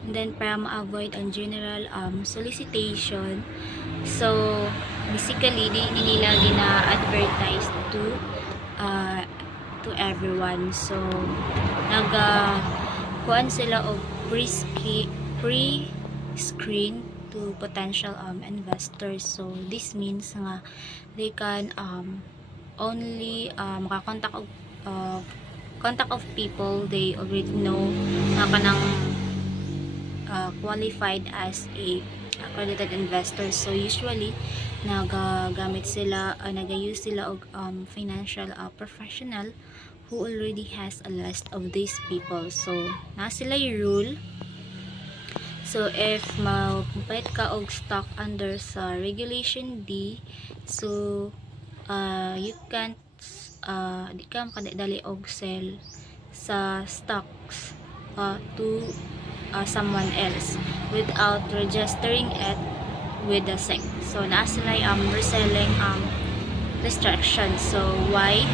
And then para ma-avoid ang general solicitation, so basically di nila gina-advertise uh, to everyone. So kuan sila og pre-screen to potential investors. So this means nga they can only makakontak og contact of people they already know na kanang qualified as a accredited investor. So usually nagagamit sila, nag-use sila og financial professional who already has a list of these people. So na sila yung rule. So if mapapait ka og stock under sa regulation D, so you can't di ka makadali og sell sa stocks to someone else without registering it with the SEC. So naa sila reselling restrictions. So why?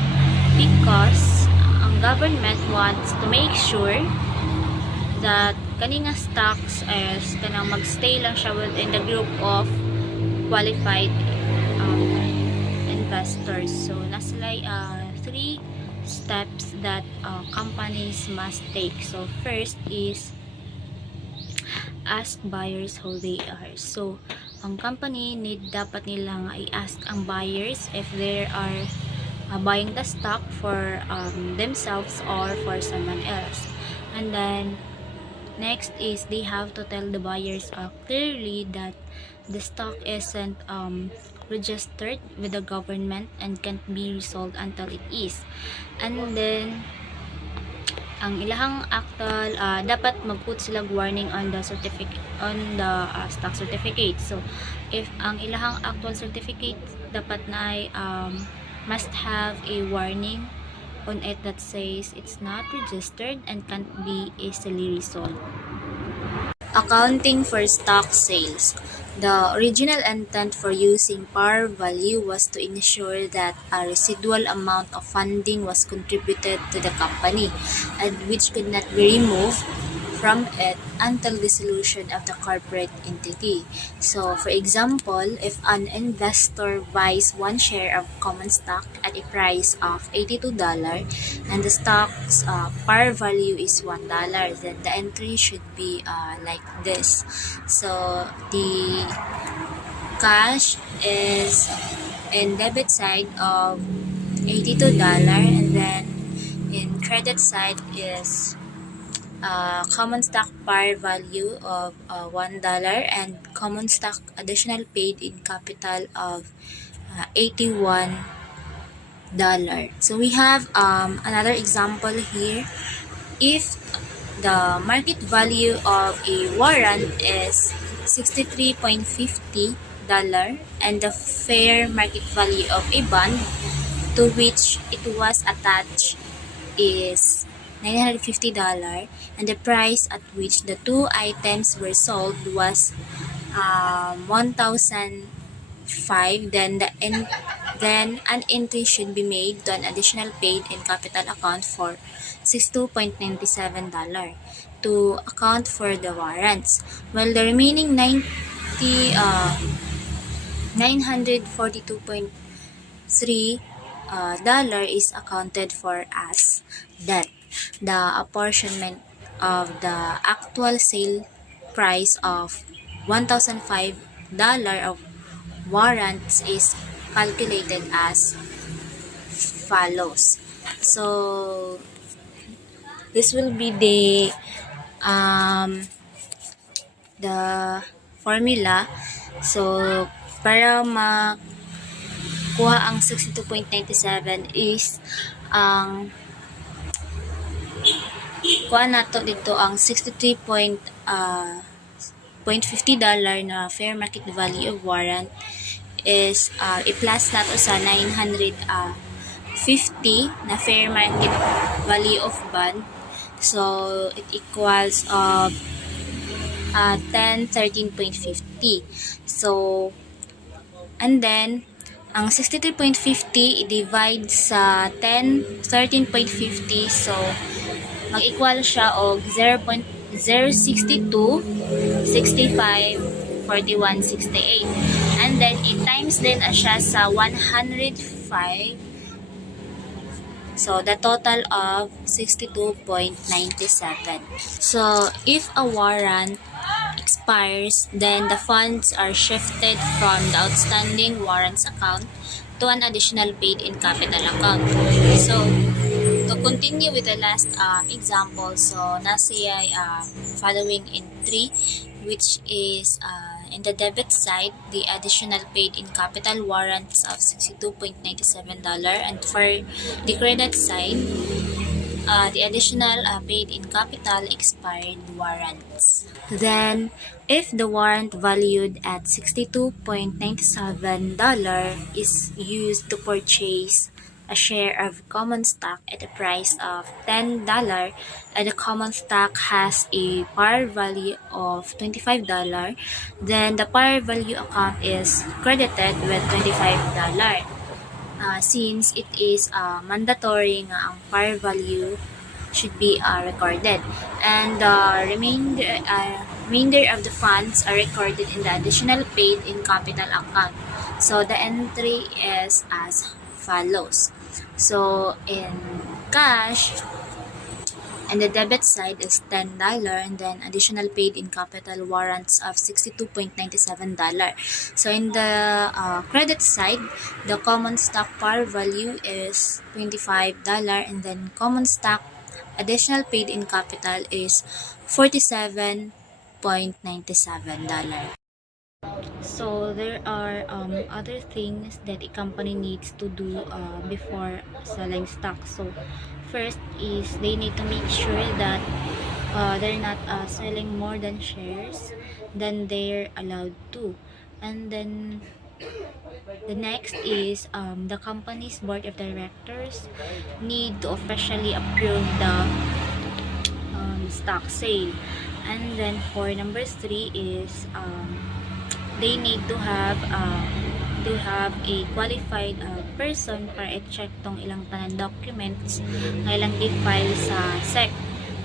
Because ang government wants to make sure that kani nga stocks is kanang magstay lang siya within the group of qualified investors. So nasalay three steps that companies must take. So first is ask buyers how they are. So ang company dapat nilang i-ask ang buyers if they are buying the stock for themselves or for someone else. And then next is they have to tell the buyers clearly that the stock isn't registered with the government and can't be resold until it is. And then ang ilahang actual dapat mag-put sila warning on the certificate on the stock certificate. So if ang ilahang actual certificate dapat na ay must have a warning on it that says it's not registered and can't be easily resold. Accounting for stock sales. The original intent for using par value was to ensure that a residual amount of funding was contributed to the company and which could not be removed from it until dissolution of the corporate entity. So, for example, if an investor buys one share of common stock at a price of $82 and the stock's par value is $1, then the entry should be like this. So, the cash is in debit side of $82 and then in credit side is common stock par value of $1 and common stock additional paid in capital of $81. So we have another example here. If the market value of a warrant is $63.50 and the fair market value of a bond to which it was attached is $950 and the price at which the two items were sold was $1,005, then an entry should be made to an additional paid in capital account for $62.97 to account for the warrants, while the remaining $942.3 is accounted for as debt. The apportionment of the actual sale price of $1,005 of warrants is calculated as follows. So this will be the formula. So para makuha ang 62.97 is ang kuha nato dito ang $63.50 na fair market value of warrant is i-plus nato sa 950 na fair market value of bond. So it equals 13.50. So and then ang 63.50 i-divide sa 13.50, so mag-equal siya og 0.062654168, and then i-times din siya sa 105. So, the total of 62.97. So, if a warrant expires, then the funds are shifted from the outstanding warrants account to an additional paid-in capital account. So, to continue with the last example, so nasiya following in 3, which is in the debit side, the additional paid-in capital warrants of $62.97, and for the credit side, the additional paid-in capital expired warrants. Then, if the warrant valued at $62.97 is used to purchase a share of common stock at a price of $10, and the common stock has a par value of $25, then the par value account is credited with $25. Since it is mandatory nga ang par value should be recorded, and the remainder of the funds are recorded in the additional paid-in capital account. So the entry is as follows. So in cash, and the debit side is $10, and then additional paid-in capital warrants of $62.97. So in the credit side, the common stock par value is $25, and then common stock additional paid-in capital is $47.97. So there are other things that a company needs to do before selling stock. So first is they need to make sure that they're not selling more than shares than they're allowed to. And then the next is the company's board of directors need to officially approve the stock sale. And then for number 3 is they need to have a qualified person para i-check tong ilang tanan documents na ilang i-file sa SEC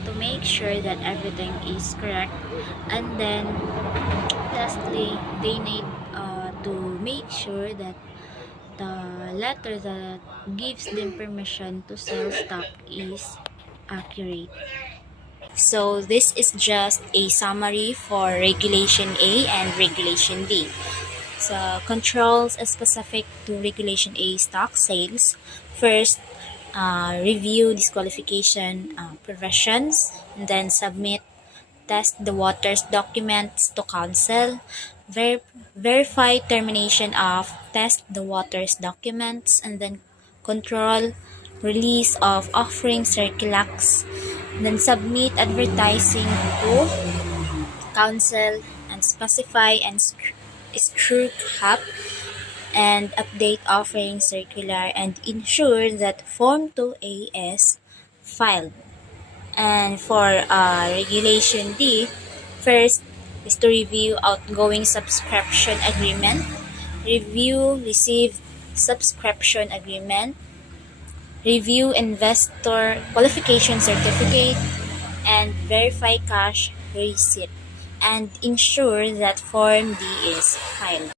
to make sure that everything is correct. And then lastly, they need to make sure that the letter that gives them permission to sell stock is accurate. So this is just a summary for Regulation A and Regulation D. So controls specific to Regulation A stock sales. First, review disqualification provisions, and then submit test the waters documents to council, verify termination of test the waters documents, and then control release of offering circulars, then submit advertising to council, and specify and screw cap and update offering circular, and ensure that Form 2A is filed. And for Regulation D, first is to review outgoing subscription agreement, review received subscription agreement, review investor qualification certificate, and verify cash receipt, and ensure that Form D is filed.